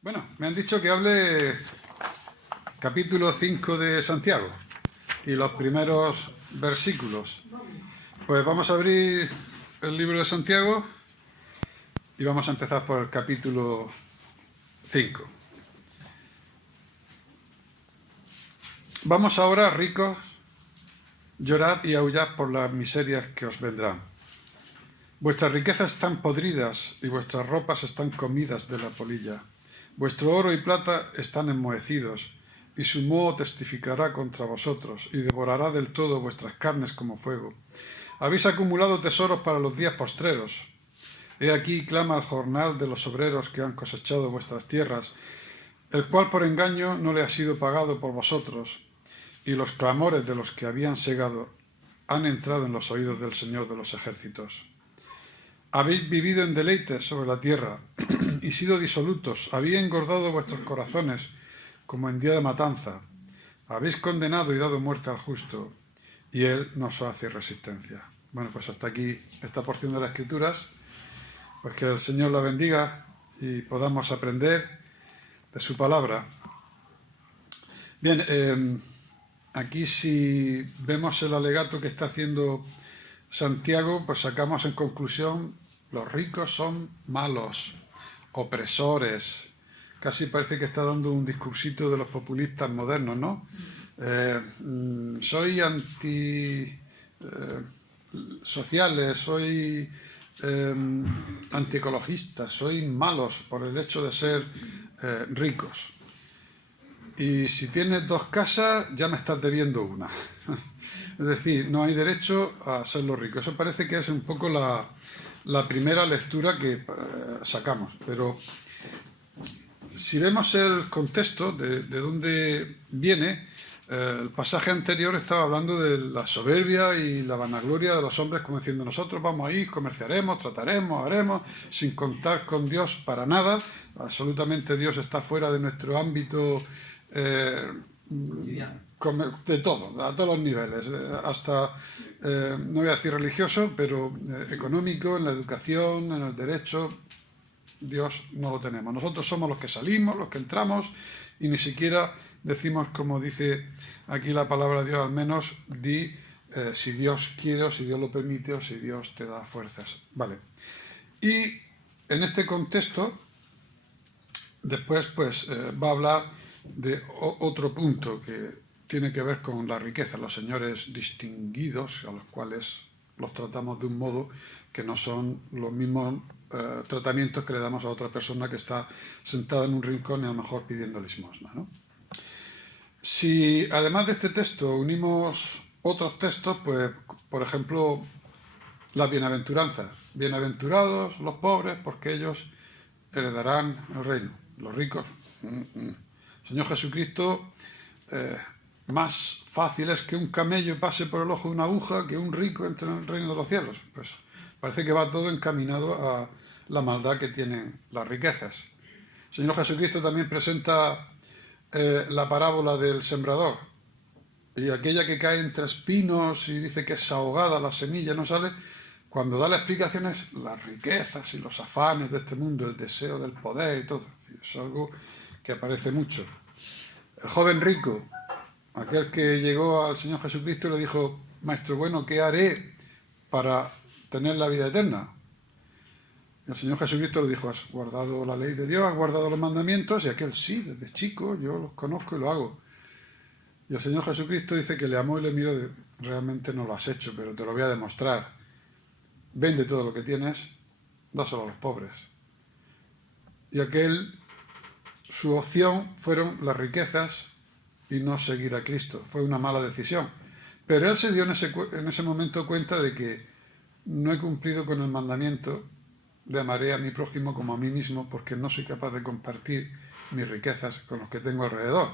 Bueno, me han dicho que hable capítulo 5 de Santiago y los primeros versículos. Pues vamos a abrir el libro de Santiago y vamos a empezar por el capítulo 5. Vamos ahora, ricos, llorad y aullad por las miserias que os vendrán. Vuestras riquezas están podridas y vuestras ropas están comidas de la polilla. Vuestro oro y plata están enmohecidos, y su moho testificará contra vosotros, y devorará del todo vuestras carnes como fuego. Habéis acumulado tesoros para los días postreros. He aquí clama el jornal de los obreros que han cosechado vuestras tierras, el cual por engaño no le ha sido pagado por vosotros, y los clamores de los que habían segado han entrado en los oídos del Señor de los ejércitos. Habéis vivido en deleites sobre la tierra y sido disolutos. Habéis engordado vuestros corazones como en día de matanza. Habéis condenado y dado muerte al justo, y él no os hace resistencia. Bueno, pues hasta aquí esta porción de las Escrituras. Pues que el Señor la bendiga y podamos aprender de su palabra. Bien, aquí si vemos el alegato que está haciendo Santiago, pues sacamos en conclusión: los ricos son malos, opresores. Casi parece que está dando un discursito de los populistas modernos, ¿no? Soy sociales, soy antiecologista, soy malos por el hecho de ser ricos. Y si tienes 2 casas, ya me estás debiendo una. Es decir, no hay derecho a serlo rico. Eso parece que es un poco la primera lectura que sacamos. Pero si vemos el contexto de dónde viene, el pasaje anterior estaba hablando de la soberbia y la vanagloria de los hombres, como diciendo: nosotros vamos a ir, comerciaremos, trataremos, haremos, sin contar con Dios para nada. Absolutamente Dios está fuera de nuestro ámbito, de todo, a todos los niveles, hasta, no voy a decir religioso, pero económico, en la educación, en el derecho. Dios no lo tenemos. Nosotros somos los que salimos, los que entramos, y ni siquiera decimos, como dice aquí la palabra de Dios, al menos di si Dios quiere, o si Dios lo permite, o si Dios te da fuerzas. Vale. Y en este contexto, después pues va a hablar de otro punto que tiene que ver con la riqueza, los señores distinguidos, a los cuales los tratamos de un modo que no son los mismos tratamientos que le damos a otra persona que está sentada en un rincón y a lo mejor pidiendo limosna, ¿no? Si además de este texto unimos otros textos, pues por ejemplo las bienaventuranzas: bienaventurados los pobres, porque ellos heredarán el reino. Los ricos, Señor Jesucristo, más fácil es que un camello pase por el ojo de una aguja que un rico entre en el reino de los cielos. Pues parece que va todo encaminado a la maldad que tienen las riquezas. El Señor Jesucristo también presenta la parábola del sembrador, y aquella que cae entre espinos y dice que es ahogada la semilla, no sale. Cuando da las explicaciones, las riquezas y los afanes de este mundo, el deseo del poder y todo, es algo que aparece mucho. El joven rico, aquel que llegó al Señor Jesucristo y le dijo: Maestro bueno, ¿qué haré para tener la vida eterna? Y el Señor Jesucristo le dijo: has guardado la ley de Dios, has guardado los mandamientos. Y aquel: sí, desde chico yo los conozco y lo hago. Y el Señor Jesucristo dice que le amó y le miró: realmente no lo has hecho, pero te lo voy a demostrar. Vende todo lo que tienes, dáselo a los pobres. Y aquel, su opción fueron las riquezas y no seguir a Cristo. Fue una mala decisión. Pero él se dio en ese momento cuenta de que no he cumplido con el mandamiento de amaré a mi prójimo como a mí mismo, porque no soy capaz de compartir mis riquezas con los que tengo alrededor.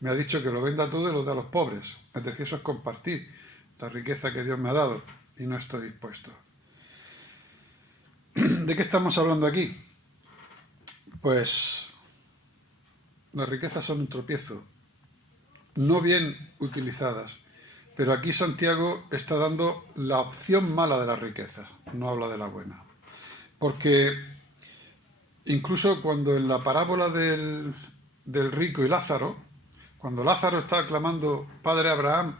Me ha dicho que lo venda todo y lo dé a los pobres. Es decir, eso es compartir la riqueza que Dios me ha dado, y no estoy dispuesto. ¿De qué estamos hablando aquí? Pues las riquezas son un tropiezo, no bien utilizadas. Pero aquí Santiago está dando la opción mala de la riqueza, no habla de la buena. Porque Incluso cuando en la parábola del rico y Lázaro, cuando Lázaro está clamando, Padre Abraham,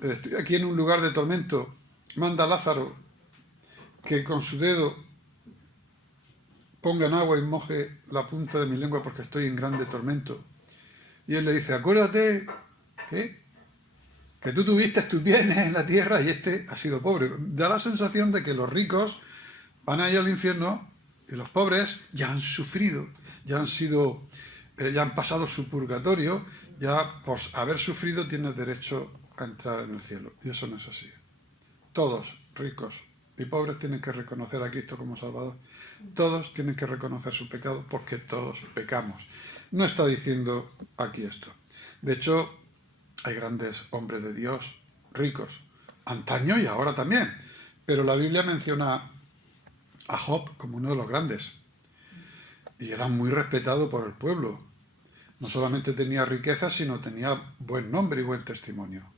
estoy aquí en un lugar de tormento, manda a Lázaro que con su dedo ponga en agua y moje la punta de mi lengua porque estoy en grande tormento. Y él le dice, acuérdate, ¿qué? Que tú tuviste tus bienes en la tierra y este ha sido pobre. Da la sensación de que los ricos van a ir al infierno y los pobres ya han sufrido, ya han sido, ya han pasado su purgatorio, ya por haber sufrido tienes derecho a entrar en el cielo. Y eso no es así. Todos, ricos y pobres, tienen que reconocer a Cristo como Salvador. Todos tienen que reconocer su pecado porque todos pecamos. No está diciendo aquí esto. De hecho, hay grandes hombres de Dios, ricos, antaño y ahora también. Pero la Biblia menciona a Job como uno de los grandes. Y era muy respetado por el pueblo. No solamente tenía riqueza, sino tenía buen nombre y buen testimonio.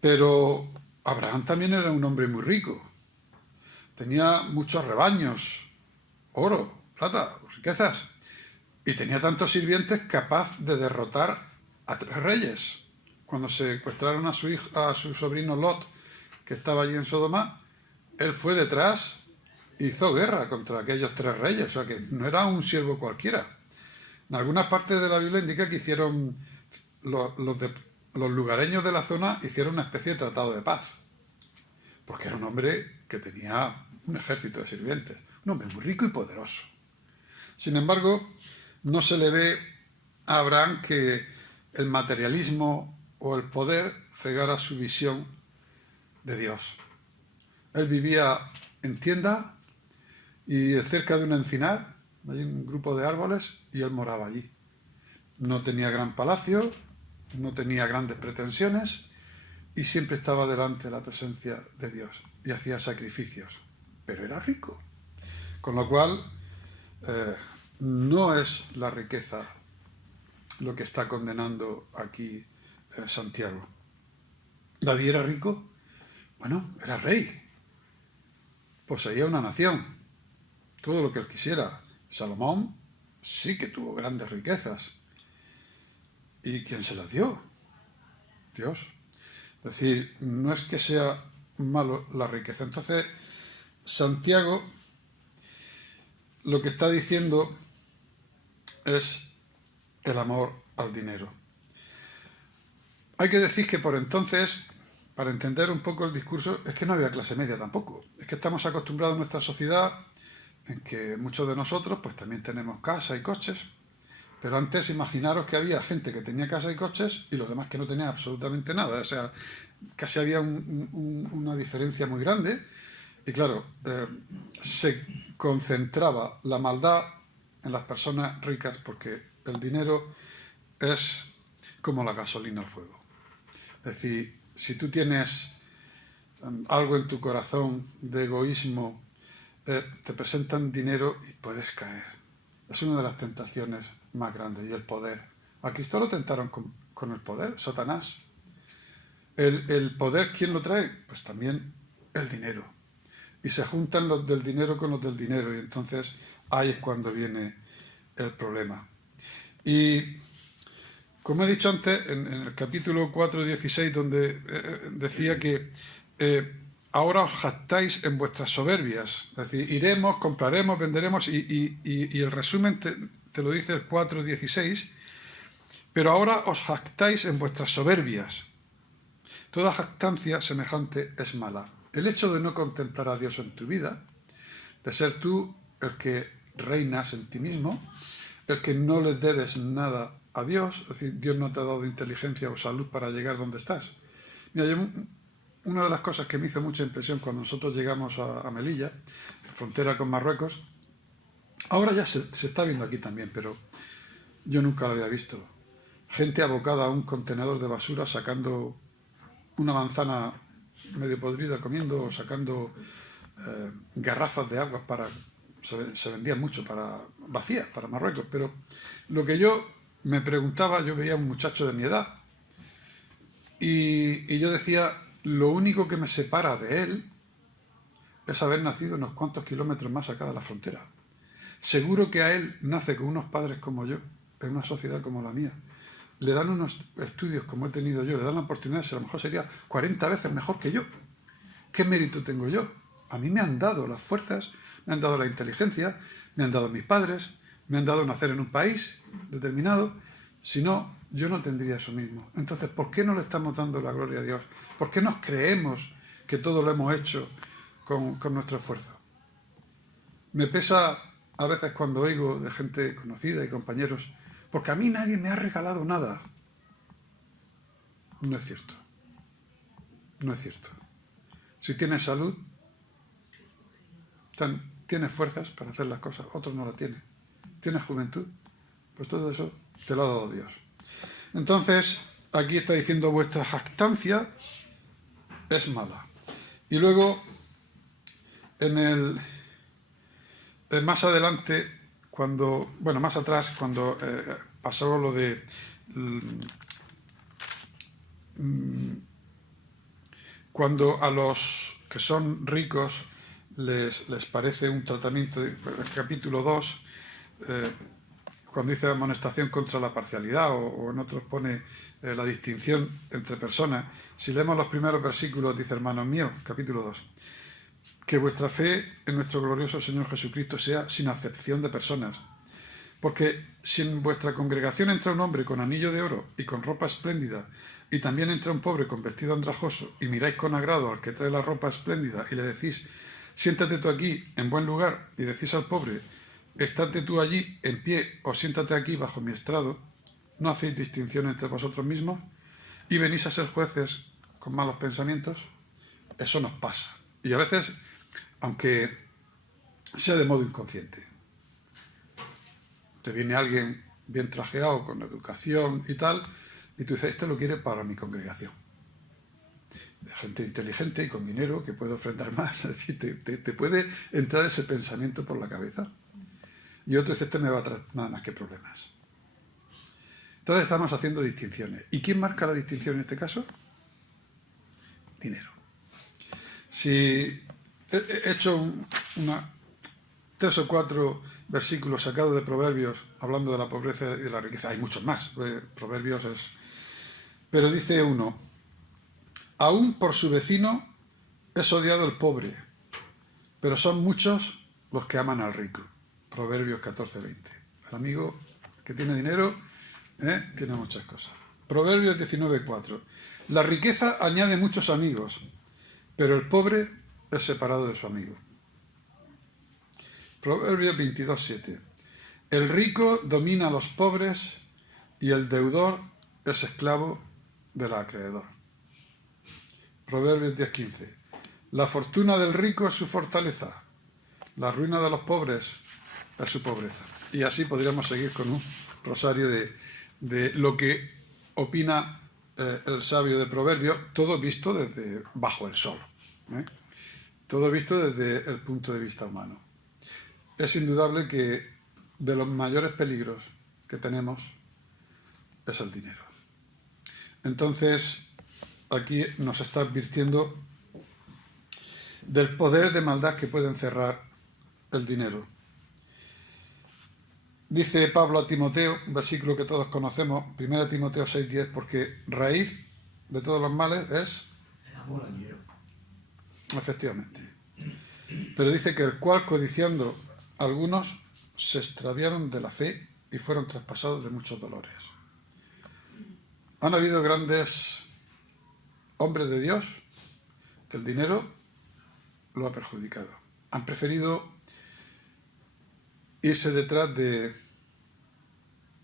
Pero Abraham también era un hombre muy rico. Tenía muchos rebaños, oro, plata, riquezas. Y tenía tantos sirvientes capaz de derrotar a 3 reyes. Cuando secuestraron a su sobrino Lot, que estaba allí en Sodoma, él fue detrás e hizo guerra contra aquellos 3 reyes. O sea que no era un siervo cualquiera. En algunas partes de la Biblia indica que hicieron los lugareños de la zona hicieron una especie de tratado de paz. Porque era un hombre que tenía un ejército de sirvientes. Un hombre muy rico y poderoso. Sin embargo, no se le ve a Abraham que el materialismo o el poder cegara su visión de Dios. Él vivía en tienda y cerca de un encinar, hay un grupo de árboles, y él moraba allí. No tenía gran palacio, no tenía grandes pretensiones y siempre estaba delante de la presencia de Dios y hacía sacrificios, pero era rico. Con lo cual, no es la riqueza lo que está condenando aquí Santiago. ¿David era rico? Bueno, era rey. Poseía una nación. Todo lo que él quisiera. Salomón sí que tuvo grandes riquezas. ¿Y quién se las dio? Dios. Es decir, no es que sea malo la riqueza. Entonces, Santiago lo que está diciendo es el amor al dinero. Hay que decir que por entonces, para entender un poco el discurso, es que no había clase media tampoco. Es que estamos acostumbrados en nuestra sociedad en que muchos de nosotros pues también tenemos casa y coches, pero antes imaginaros que había gente que tenía casa y coches y los demás que no tenían absolutamente nada. O sea, casi había una diferencia muy grande y claro, se concentraba la maldad en las personas ricas porque el dinero es como la gasolina al fuego. Es decir, si tú tienes algo en tu corazón de egoísmo, te presentan dinero y puedes caer. Es una de las tentaciones más grandes. Y el poder. A Cristo lo tentaron con el poder, Satanás. El poder, ¿quién lo trae? Pues también el dinero. Y se juntan los del dinero con los del dinero y entonces ahí es cuando viene el problema. Y como he dicho antes, en el capítulo 4:16, donde decía que ahora os jactáis en vuestras soberbias, es decir, iremos, compraremos, venderemos, y el resumen te lo dice el 4:16, pero ahora os jactáis en vuestras soberbias. Toda jactancia semejante es mala. El hecho de no contemplar a Dios en tu vida, de ser tú el que reinas en ti mismo, el que no le debes nada a Dios, es decir, Dios no te ha dado inteligencia o salud para llegar donde estás. Mira, una de las cosas que me hizo mucha impresión cuando nosotros llegamos a Melilla, frontera con Marruecos, ahora ya se está viendo aquí también, pero yo nunca lo había visto. Gente abocada a un contenedor de basura sacando una manzana medio podrida, comiendo o sacando garrafas de agua para... Se vendían mucho para vacías, para Marruecos, pero lo que yo me preguntaba, yo veía a un muchacho de mi edad y yo decía, lo único que me separa de él es haber nacido unos cuantos kilómetros más acá de la frontera. Seguro que a él nace con unos padres como yo, en una sociedad como la mía. Le dan unos estudios como he tenido yo, le dan la oportunidad, a lo mejor sería 40 veces mejor que yo. ¿Qué mérito tengo yo? A mí me han dado las fuerzas, me han dado la inteligencia, me han dado mis padres, me han dado nacer en un país determinado. Si no, yo no tendría eso mismo. Entonces, ¿por qué no le estamos dando la gloria a Dios? ¿Por qué nos creemos que todo lo hemos hecho con nuestro esfuerzo? Me pesa a veces cuando oigo de gente conocida y compañeros, porque a mí nadie me ha regalado nada. No es cierto. No es cierto. Si tienes salud, tienes fuerzas para hacer las cosas, otros no la tienen. Tienes juventud, pues todo eso te lo ha dado Dios. Entonces, aquí está diciendo vuestra jactancia es mala. Y luego, más adelante, más atrás, cuando pasó lo de cuando a los que son ricos les parece un tratamiento, el capítulo 2, cuando dice amonestación contra la parcialidad, o en otros pone la distinción entre personas. Si leemos los primeros versículos, dice, hermanos míos, capítulo 2, que vuestra fe en nuestro glorioso Señor Jesucristo sea sin acepción de personas. Porque si en vuestra congregación entra un hombre con anillo de oro y con ropa espléndida, y también entra un pobre con vestido andrajoso, y miráis con agrado al que trae la ropa espléndida, y le decís, siéntate tú aquí en buen lugar, y decís al pobre, estate tú allí en pie, o siéntate aquí bajo mi estrado, no hacéis distinción entre vosotros mismos, y venís a ser jueces con malos pensamientos. Eso nos pasa. Y a veces, aunque sea de modo inconsciente, te viene alguien bien trajeado, con educación y tal, y tú dices, este lo quiere para mi congregación. Gente inteligente y con dinero que puede ofrendar más. Es decir, te puede entrar ese pensamiento por la cabeza. Y otro dice, este me va a traer nada más que problemas. Entonces estamos haciendo distinciones. ¿Y quién marca la distinción en este caso? Dinero. Si he hecho 3 o 4 versículos sacados de Proverbios hablando de la pobreza y de la riqueza, hay muchos más. Proverbios es... Pero dice uno, aún por su vecino es odiado el pobre, pero son muchos los que aman al rico. Proverbios 14:20. El amigo que tiene dinero tiene muchas cosas. Proverbios 19:4. La riqueza añade muchos amigos, pero el pobre es separado de su amigo. Proverbios 22:7. El rico domina a los pobres y el deudor es esclavo del acreedor. Proverbios 10:15. La fortuna del rico es su fortaleza, la ruina de los pobres es su pobreza. Y así podríamos seguir con un rosario de lo que opina el sabio de Proverbios, todo visto desde bajo el sol, todo visto desde el punto de vista humano. Es indudable que de los mayores peligros que tenemos es el dinero. Entonces, aquí nos está advirtiendo del poder de maldad que puede encerrar el dinero. Dice Pablo a Timoteo, un versículo que todos conocemos, 1 Timoteo 6:10, porque raíz de todos los males es el amor al dinero. Efectivamente. Pero dice que el cual, codiciando algunos, se extraviaron de la fe y fueron traspasados de muchos dolores. Han habido grandes hombres de Dios que el dinero lo ha perjudicado. Han preferido irse detrás de,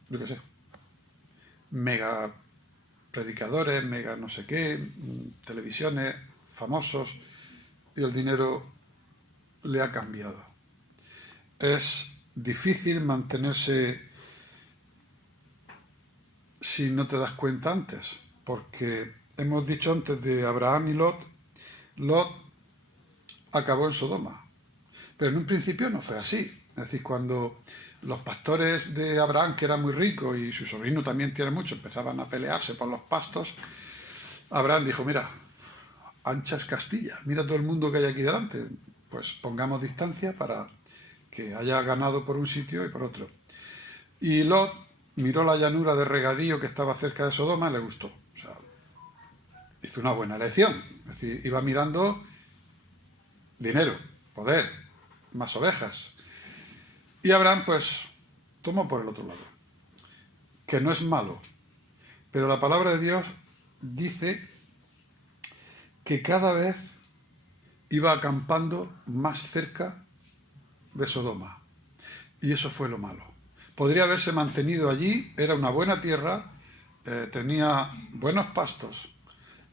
yo qué sé, mega predicadores, mega no sé qué, televisiones, famosos, y el dinero le ha cambiado. Es difícil mantenerse si no te das cuenta antes, porque hemos dicho antes de Abraham y Lot, Lot acabó en Sodoma, pero en un principio no fue así. Es decir, cuando los pastores de Abraham, que era muy rico, y su sobrino también tiene mucho, empezaban a pelearse por los pastos, Abraham dijo, mira, ancha es Castilla, mira todo el mundo que hay aquí delante, pues pongamos distancia para que haya ganado por un sitio y por otro. Y Lot miró la llanura de regadío que estaba cerca de Sodoma y le gustó. O sea, hizo una buena elección. Es decir, iba mirando dinero, poder, más ovejas. Y Abraham, pues, tomó por el otro lado. Que no es malo. Pero la palabra de Dios dice que cada vez iba acampando más cerca de Sodoma. Y eso fue lo malo. Podría haberse mantenido allí, era una buena tierra, tenía buenos pastos,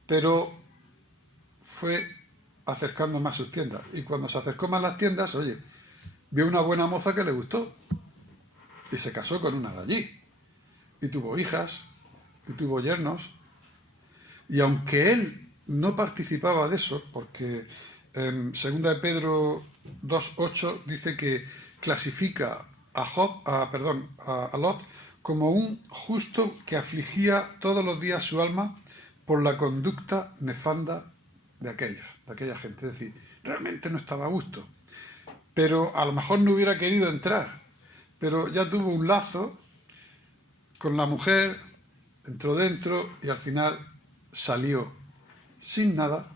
pero fue acercando más sus tiendas. Y cuando se acercó más las tiendas, oye, vio una buena moza que le gustó y se casó con una de allí. Y tuvo hijas, y tuvo yernos. Y aunque él no participaba de eso, porque en 2 de Pedro 2:8 dice que clasifica a Lot como un justo que afligía todos los días su alma por la conducta nefanda de aquella gente. Es decir, realmente no estaba a gusto. Pero a lo mejor no hubiera querido entrar. Pero ya tuvo un lazo con la mujer, entró dentro y al final salió sin nada,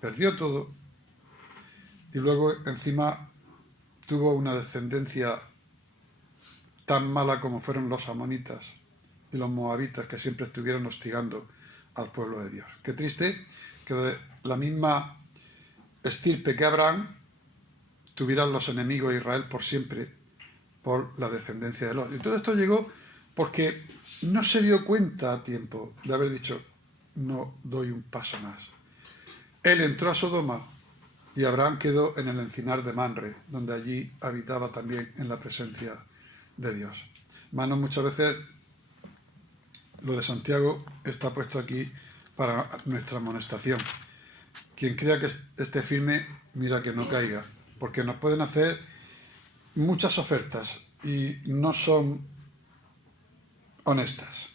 perdió todo y luego encima tuvo una descendencia tan mala como fueron los amonitas y los moabitas, que siempre estuvieron hostigando al pueblo de Dios. Qué triste que de la misma estirpe que Abraham tuvieran los enemigos de Israel por siempre por la descendencia de Lot. Y todo esto llegó porque no se dio cuenta a tiempo de haber dicho: no doy un paso más. Él entró a Sodoma y Abraham quedó en el encinar de Manre, donde allí habitaba también en la presencia de Dios. Hermanos, muchas veces lo de Santiago está puesto aquí para nuestra amonestación. Quien crea que esté firme, mira que no caiga, porque nos pueden hacer muchas ofertas y no son honestas.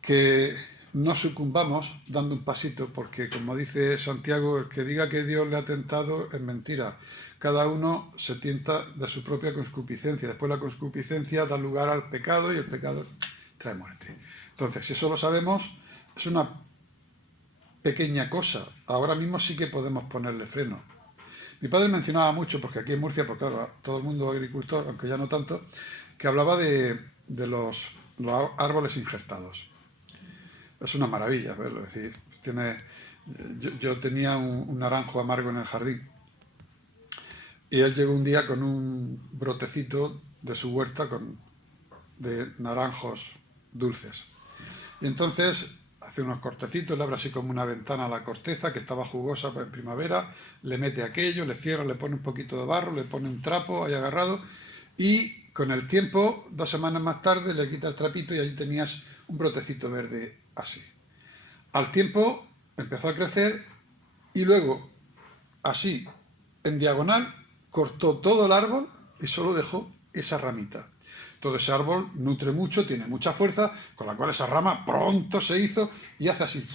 Que no sucumbamos dando un pasito, porque como dice Santiago, el que diga que Dios le ha tentado es mentira. Cada uno se tienta de su propia concupiscencia. Después la concupiscencia da lugar al pecado y el pecado trae muerte. Entonces, si eso lo sabemos, es una pequeña cosa. Ahora mismo sí que podemos ponerle freno. Mi padre mencionaba mucho, porque aquí en Murcia, porque claro, todo el mundo agricultor, aunque ya no tanto, que hablaba de los árboles injertados. Es una maravilla verlo. Es decir, yo tenía un naranjo amargo en el jardín y él llegó un día con un brotecito de su huerta de naranjos dulces. Y entonces hace unos cortecitos, le abre así como una ventana a la corteza que estaba jugosa en primavera, le mete aquello, le cierra, le pone un poquito de barro, le pone un trapo ahí agarrado y con el tiempo, 2 semanas más tarde, le quita el trapito y allí tenías un brotecito verde así. Al tiempo empezó a crecer y luego, así, en diagonal, cortó todo el árbol y solo dejó esa ramita. Todo ese árbol nutre mucho, tiene mucha fuerza, con la cual esa rama pronto se hizo y hace así,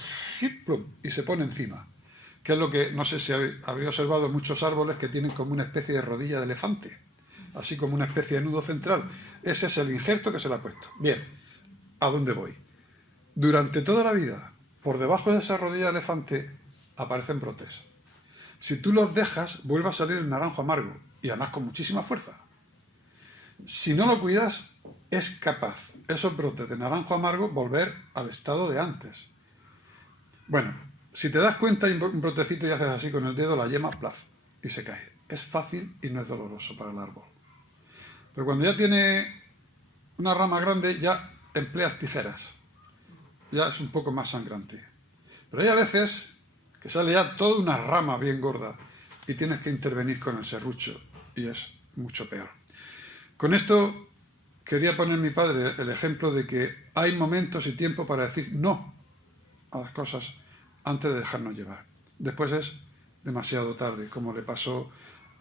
y se pone encima. Que es lo que, no sé si habéis observado muchos árboles que tienen como una especie de rodilla de elefante, así como una especie de nudo central. Ese es el injerto que se le ha puesto. Bien, ¿a dónde voy? Durante toda la vida, por debajo de esa rodilla de elefante, aparecen brotes. Si tú los dejas, vuelve a salir el naranjo amargo, y además con muchísima fuerza. Si no lo cuidas, es capaz esos brotes de naranjo amargo volver al estado de antes. Bueno, si te das cuenta, hay un brotecito y haces así con el dedo, la yema, plaf, y se cae. Es fácil y no es doloroso para el árbol. Pero cuando ya tiene una rama grande, ya empleas tijeras. Ya es un poco más sangrante. Pero hay a veces que sale ya toda una rama bien gorda y tienes que intervenir con el serrucho y es mucho peor. Con esto quería poner mi padre el ejemplo de que hay momentos y tiempo para decir no a las cosas antes de dejarnos llevar. Después es demasiado tarde, como le pasó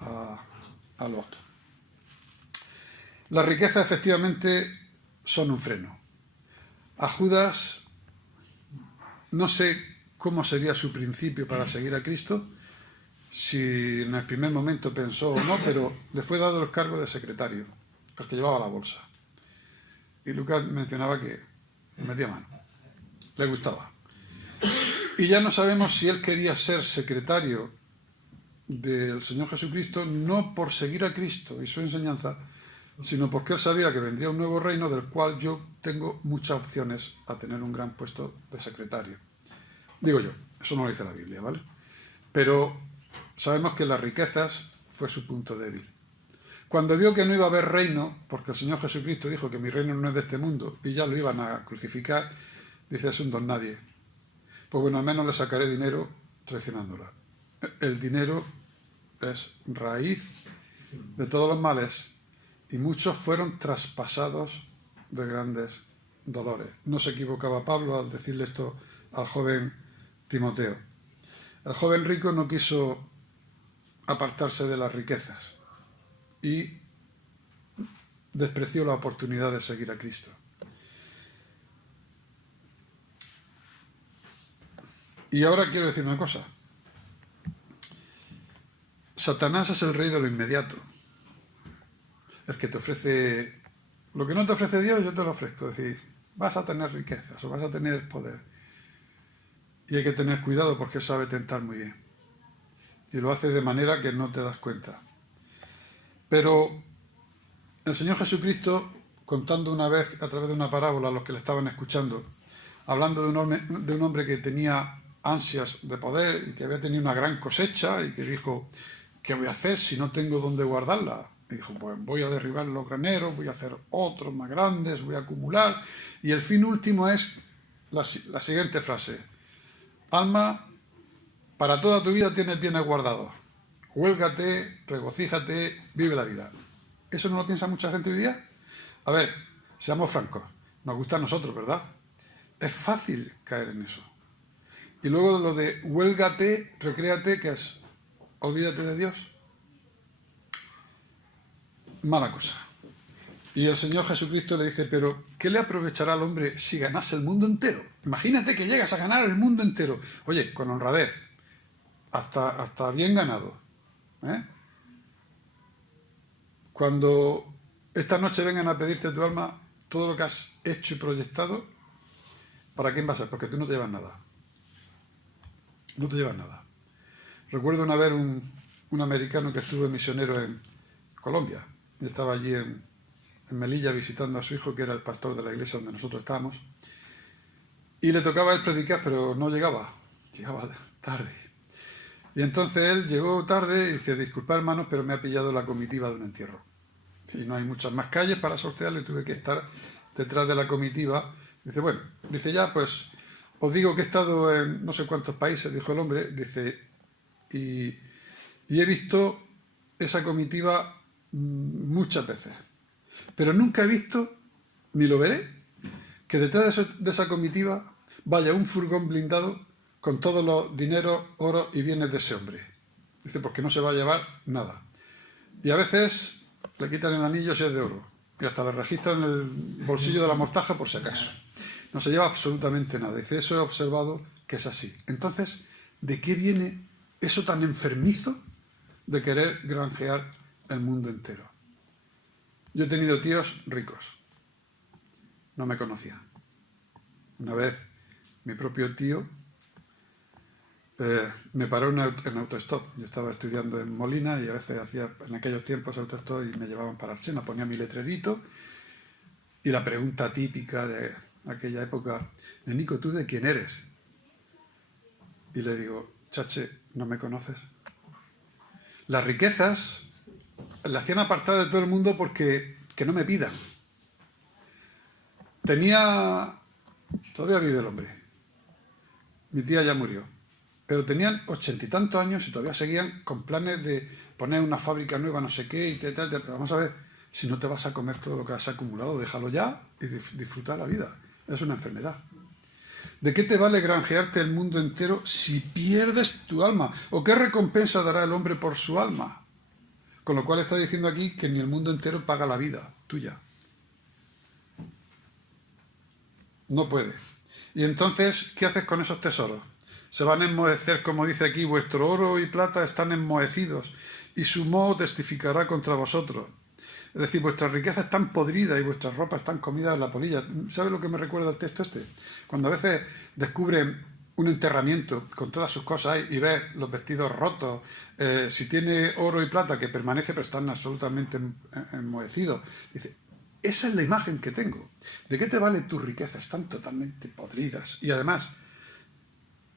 a Lot. Las riquezas efectivamente son un freno. A Judas no sé cómo sería su principio para seguir a Cristo, si en el primer momento pensó o no, pero le fue dado el cargo de secretario, el que llevaba la bolsa. Y Lucas mencionaba que metía mano, le gustaba. Y ya no sabemos si él quería ser secretario del Señor Jesucristo, no por seguir a Cristo y su enseñanza, sino porque él sabía que vendría un nuevo reino del cual yo tengo muchas opciones a tener un gran puesto de secretario. Digo yo, eso no lo dice la Biblia, ¿vale? Pero sabemos que las riquezas fue su punto débil. Cuando vio que no iba a haber reino, porque el Señor Jesucristo dijo que mi reino no es de este mundo y ya lo iban a crucificar, dice, es un don nadie. Pues bueno, al menos le sacaré dinero traicionándola. El dinero es raíz de todos los males y muchos fueron traspasados de grandes dolores. No se equivocaba Pablo al decirle esto al joven Timoteo. El joven rico no quiso apartarse de las riquezas y despreció la oportunidad de seguir a Cristo. Y ahora quiero decir una cosa. Satanás es el rey de lo inmediato. El que te ofrece... Lo que no te ofrece Dios, yo te lo ofrezco. Es decir, vas a tener riquezas o vas a tener poder. Y hay que tener cuidado porque sabe tentar muy bien. Y lo hace de manera que no te das cuenta. Pero el Señor Jesucristo, contando una vez a través de una parábola a los que le estaban escuchando, hablando de un hombre que tenía ansias de poder y que había tenido una gran cosecha y que dijo, ¿qué voy a hacer si no tengo dónde guardarla? Y dijo, pues voy a derribar los graneros, voy a hacer otros más grandes, voy a acumular. Y el fin último es la siguiente frase. Alma, para toda tu vida tienes bienes guardados. Huélgate, regocíjate, vive la vida. ¿Eso no lo piensa mucha gente hoy día? A ver, seamos francos. Nos gusta a nosotros, ¿verdad? Es fácil caer en eso. Y luego lo de huélgate, recréate, ¿qué es? Olvídate de Dios. Mala cosa. Y el Señor Jesucristo le dice, pero ¿qué le aprovechará al hombre si ganase el mundo entero? Imagínate que llegas a ganar el mundo entero. Oye, con honradez, hasta bien ganado. Cuando esta noche vengan a pedirte tu alma, todo lo que has hecho y proyectado, ¿para quién va a ser? Porque tú no te llevas nada. No te llevas nada. Recuerdo una vez un americano que estuvo misionero en Colombia. Y estaba allí en Melilla visitando a su hijo, que era el pastor de la iglesia donde nosotros estábamos. Y le tocaba a él predicar, pero no llegaba. Llegaba tarde. Y entonces él llegó tarde y dice, disculpad hermanos, pero me ha pillado la comitiva de un entierro. Y no hay muchas más calles para sortearle, tuve que estar detrás de la comitiva. Dice, bueno, dice ya, pues os digo que he estado en no sé cuántos países, dijo el hombre, dice, y he visto esa comitiva muchas veces, pero nunca he visto, ni lo veré, que detrás de esa comitiva vaya un furgón blindado con todos los dineros, oro y bienes de ese hombre. Dice, porque no se va a llevar nada. Y a veces le quitan el anillo si es de oro, y hasta le registran en el bolsillo de la mortaja por si acaso. No se lleva absolutamente nada. Dice, eso he observado que es así. Entonces, ¿de qué viene eso tan enfermizo de querer granjear el mundo entero? Yo he tenido tíos ricos. No me conocía. Una vez mi propio tío me paró en autostop. Yo estaba estudiando en Molina y a veces hacía en aquellos tiempos autostop y me llevaban para Archena. Ponía mi letrerito y la pregunta típica de aquella época, Nico, ¿tú de quién eres? Y le digo, chache, ¿no me conoces? Las riquezas la hacían apartar de todo el mundo porque que no me pidan. Todavía vive el hombre. Mi tía ya murió. Pero tenían 80 y tantos años y todavía seguían con planes de poner una fábrica nueva, no sé qué, y tal. Pero vamos a ver, si no te vas a comer todo lo que has acumulado, déjalo ya y disfruta la vida. Es una enfermedad. ¿De qué te vale granjearte el mundo entero si pierdes tu alma? ¿O qué recompensa dará el hombre por su alma? Con lo cual está diciendo aquí que ni el mundo entero paga la vida tuya. No puede. Y entonces, ¿qué haces con esos tesoros? Se van a enmohecer, como dice aquí, vuestro oro y plata están enmohecidos, y su moho testificará contra vosotros. Es decir, vuestras riquezas están podridas y vuestras ropas están comidas en la polilla. ¿Sabe lo que me recuerda el texto este? Cuando a veces descubren un enterramiento con todas sus cosas ahí y ves los vestidos rotos, si tiene oro y plata que permanece pero están absolutamente enmohecidos. Dice, esa es la imagen que tengo. ¿De qué te vale tus riquezas? Están totalmente podridas. Y además,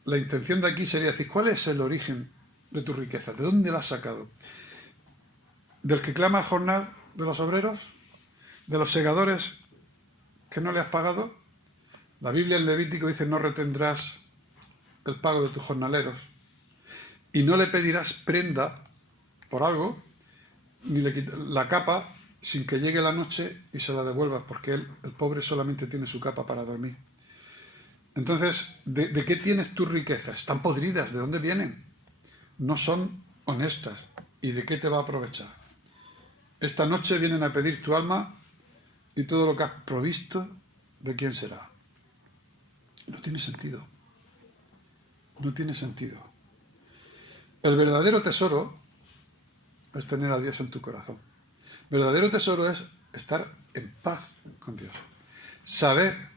la intención de aquí sería decir, ¿cuál es el origen de tu riqueza? ¿De dónde la has sacado? ¿Del que clama al jornal de los obreros? ¿De los segadores que no le has pagado? La Biblia en Levítico dice, no retendrás el pago de tus jornaleros y no le pedirás prenda por algo, ni le la capa sin que llegue la noche y se la devuelvas, porque el pobre solamente tiene su capa para dormir. Entonces, ¿de qué tienes tus riquezas? Están podridas, ¿de dónde vienen? No son honestas. ¿Y de qué te va a aprovechar? Esta noche vienen a pedir tu alma y todo lo que has provisto, ¿de quién será? No tiene sentido. No tiene sentido. El verdadero tesoro es tener a Dios en tu corazón. El verdadero tesoro es estar en paz con Dios. Saber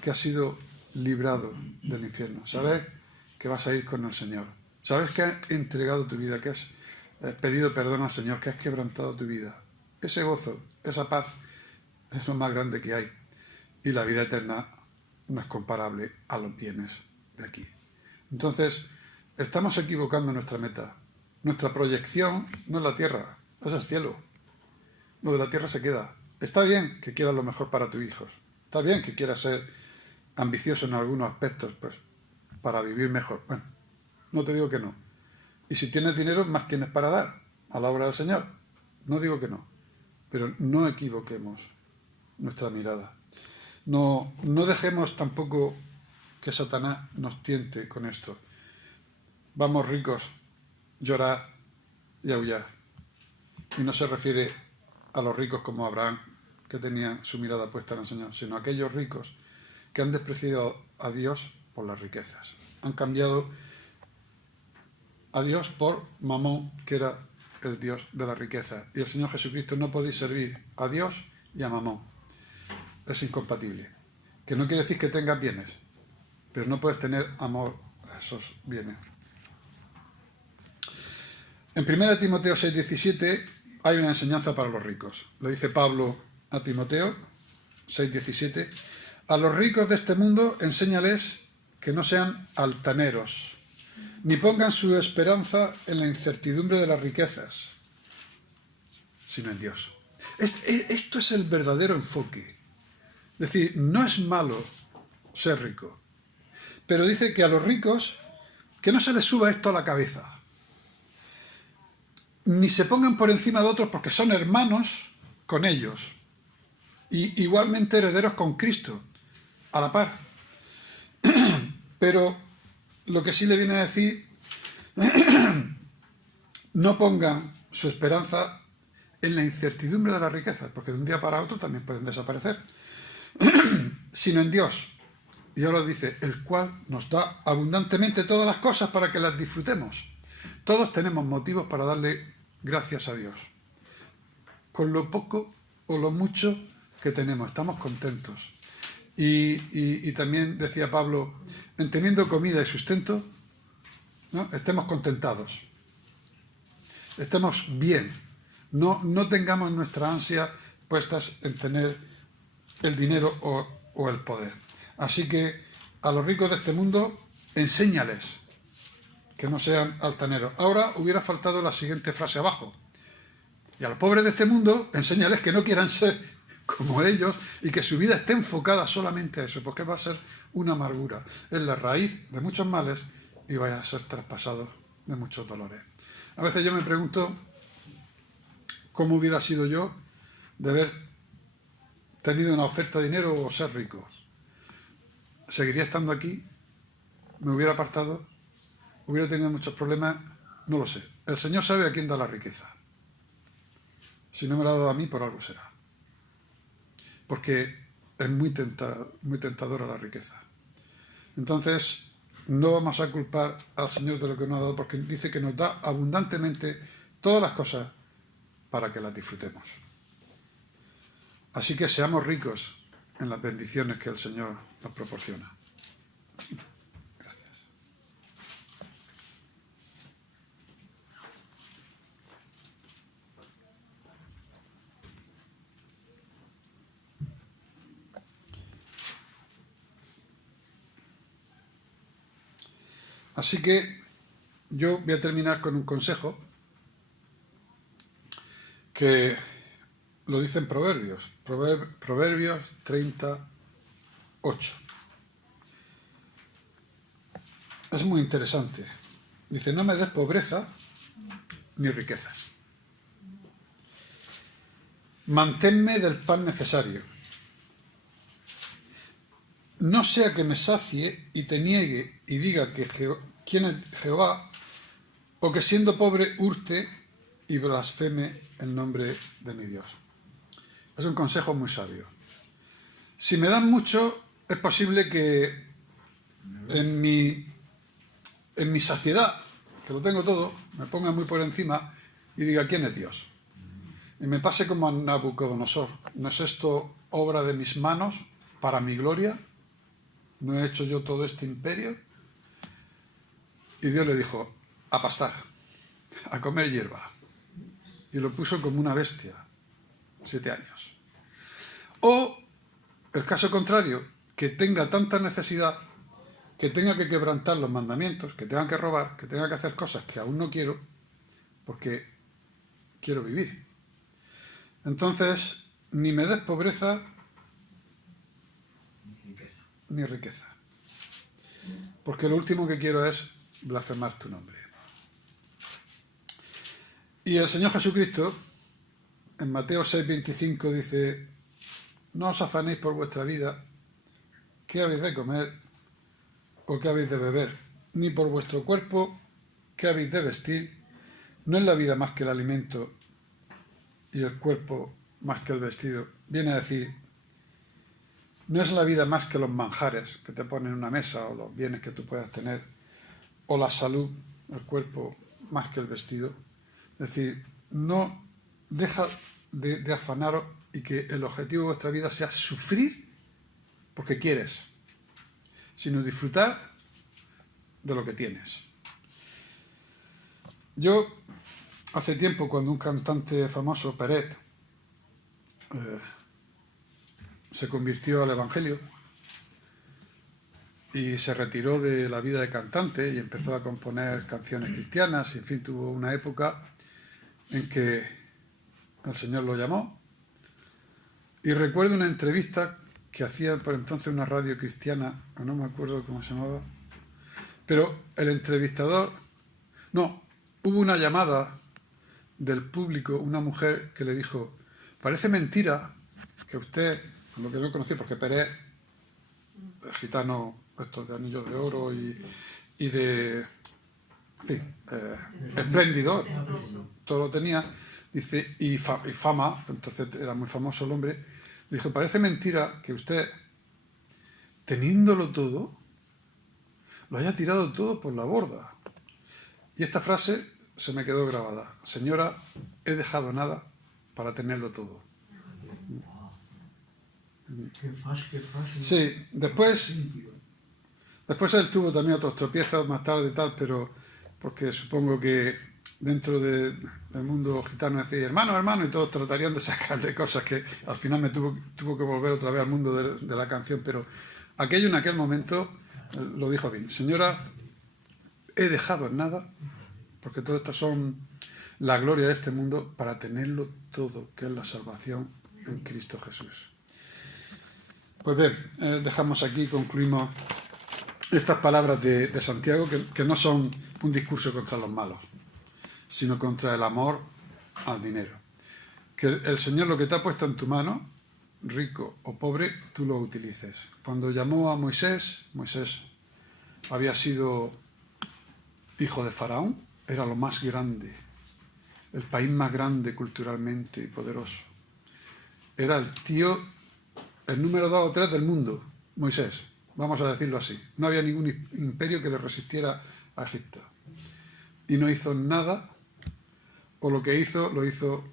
que has sido librado del infierno. Saber que vas a ir con el Señor. Sabes que has entregado tu vida, que has pedido perdón al Señor, que has quebrantado tu vida. Ese gozo, esa paz es lo más grande que hay. Y la vida eterna no es comparable a los bienes de aquí. Entonces, estamos equivocando nuestra meta. Nuestra proyección no es la tierra, es el cielo. Lo de la tierra se queda. Está bien que quieras lo mejor para tus hijos. Está bien que quieras ser ambicioso en algunos aspectos, pues, para vivir mejor. Bueno, no te digo que no. Y si tienes dinero, más tienes para dar a la obra del Señor. No digo que no. Pero no equivoquemos nuestra mirada. No dejemos tampoco que Satanás nos tiente con esto. Vamos ricos, llorar y aullar. Y no se refiere a los ricos como Abraham, que tenían su mirada puesta en el Señor, sino a aquellos ricos que han despreciado a Dios por las riquezas. Han cambiado a Dios por Mamón, que era el Dios de la riqueza. Y el Señor Jesucristo, no podéis servir a Dios y a Mamón. Es incompatible. Que no quiere decir que tengas bienes, pero no puedes tener amor a esos bienes. En 1 Timoteo 6,17 hay una enseñanza para los ricos. Le dice Pablo a Timoteo 6,17: a los ricos de este mundo enséñales que no sean altaneros, ni pongan su esperanza en la incertidumbre de las riquezas, sino en Dios. Esto es el verdadero enfoque. Es decir, no es malo ser rico, pero dice que a los ricos que no se les suba esto a la cabeza, ni se pongan por encima de otros porque son hermanos con ellos y igualmente herederos con Cristo, a la par. Pero lo que sí le viene a decir, no pongan su esperanza en la incertidumbre de las riquezas, porque de un día para otro también pueden desaparecer, sino en Dios. Y ahora dice, el cual nos da abundantemente todas las cosas para que las disfrutemos. Todos tenemos motivos para darle gracias a Dios. Con lo poco o lo mucho que tenemos, estamos contentos. Y también decía Pablo, en teniendo comida y sustento, ¿no?, estemos contentados. Estemos bien. No tengamos nuestra ansia puestas en tener el dinero o el poder. Así que a los ricos de este mundo, enséñales que no sean altaneros. Ahora hubiera faltado la siguiente frase abajo. Y a los pobres de este mundo, enséñales que no quieran ser como ellos y que su vida esté enfocada solamente a eso, porque va a ser una amargura. Es la raíz de muchos males y vaya a ser traspasado de muchos dolores. A veces yo me pregunto cómo hubiera sido yo de haber tenido una oferta de dinero o ser rico. ¿Seguiría estando aquí? ¿Me hubiera apartado? ¿Hubiera tenido muchos problemas? No lo sé. El Señor sabe a quién da la riqueza. Si no me la ha dado a mí, por algo será. Porque es muy tentadora la riqueza. Entonces, no vamos a culpar al Señor de lo que nos ha dado, porque dice que nos da abundantemente todas las cosas para que las disfrutemos. Así que seamos ricos en las bendiciones que el Señor nos proporciona. Gracias. Así que yo voy a terminar con un consejo que lo dicen Proverbios, Proverbios 38. Es muy interesante. Dice, no me des pobreza ni riquezas. Manténme del pan necesario. No sea que me sacie y te niegue y diga que quién es Jehová, o que siendo pobre hurte y blasfeme el nombre de mi Dios. Es un consejo muy sabio. Si me dan mucho, es posible que en mi saciedad, que lo tengo todo, me ponga muy por encima y diga quién es Dios. Y me pase como a Nabucodonosor. ¿No es esto obra de mis manos para mi gloria? ¿No he hecho yo todo este imperio? Y Dios le dijo, a pastar, a comer hierba. Y lo puso como una bestia, 7 años. O el caso contrario, que tenga tanta necesidad, que tenga que quebrantar los mandamientos, que tenga que robar, que tenga que hacer cosas que aún no quiero, porque quiero vivir. Entonces, ni me des pobreza ni riqueza. Porque lo último que quiero es blasfemar tu nombre. Y el Señor Jesucristo, en Mateo 6:25, dice, no os afanéis por vuestra vida, qué habéis de comer o qué habéis de beber, ni por vuestro cuerpo, qué habéis de vestir. No es la vida más que el alimento y el cuerpo más que el vestido. Viene a decir, no es la vida más que los manjares que te ponen en una mesa o los bienes que tú puedas tener, o la salud, el cuerpo más que el vestido. Es decir, no deja de afanaros y que el objetivo de vuestra vida sea sufrir porque quieres, sino disfrutar de lo que tienes. Yo, hace tiempo, cuando un cantante famoso, Peret, se convirtió al Evangelio y se retiró de la vida de cantante y empezó a componer canciones cristianas, y en fin, tuvo una época en que el Señor lo llamó. Y recuerdo una entrevista que hacía por entonces una radio cristiana, no me acuerdo cómo se llamaba, pero el entrevistador, no, hubo una llamada del público, una mujer que le dijo, parece mentira que usted, lo que no conocí, porque Pérez, el gitano, estos de anillos de oro y de, en fin, espléndido, todo lo tenía, dice, y fama, entonces era muy famoso el hombre, dijo, parece mentira que usted, teniéndolo todo, lo haya tirado todo por la borda. Y esta frase se me quedó grabada. Señora, he dejado nada para tenerlo todo. Sí, después él tuvo también otros tropiezos más tarde y tal, pero porque supongo que dentro del mundo gitano decía hermano, hermano, y todos tratarían de sacarle cosas que al final me tuvo que volver otra vez al mundo de la canción, pero aquello en aquel momento lo dijo bien. Señora, he dejado en nada, porque todo esto son la gloria de este mundo, para tenerlo todo, que es la salvación en Cristo Jesús. Pues bien, dejamos aquí, concluimos estas palabras de Santiago, que no son un discurso contra los malos, sino contra el amor al dinero. Que el Señor lo que te ha puesto en tu mano, rico o pobre, tú lo utilices. Cuando llamó a Moisés, Moisés había sido hijo de Faraón, era lo más grande, el país más grande culturalmente y poderoso. Era el tío, el número 2 o 3 del mundo, Moisés. vamos a decirlo así. No había ningún imperio que le resistiera a Egipto. Y no hizo nada, o lo que hizo, lo hizo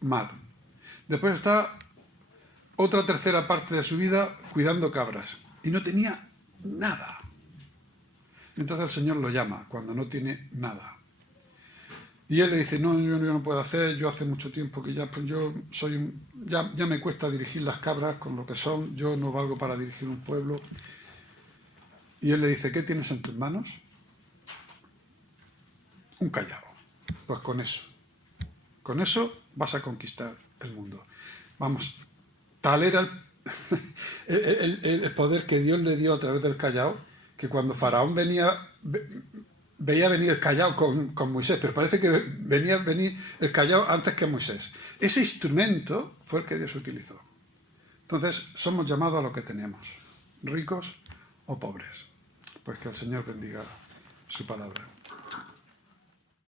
mal. Después está otra tercera parte de su vida cuidando cabras. Y no tenía nada. Entonces el Señor lo llama cuando no tiene nada. Y él le dice, no, yo no puedo hacer, yo hace mucho tiempo que ya, pues yo soy, ya me cuesta dirigir las cabras con lo que son, yo no valgo para dirigir un pueblo. Y él le dice, ¿qué tienes en tus manos? Un callao. Pues con eso vas a conquistar el mundo. Vamos, tal era el poder que Dios le dio a través del callao, que cuando Faraón veía venir el callao con Moisés, pero parece que venía venir el callao antes que Moisés. Ese instrumento fue el que Dios utilizó. Entonces, somos llamados a lo que tenemos, ricos o pobres. Pues que el Señor bendiga su palabra.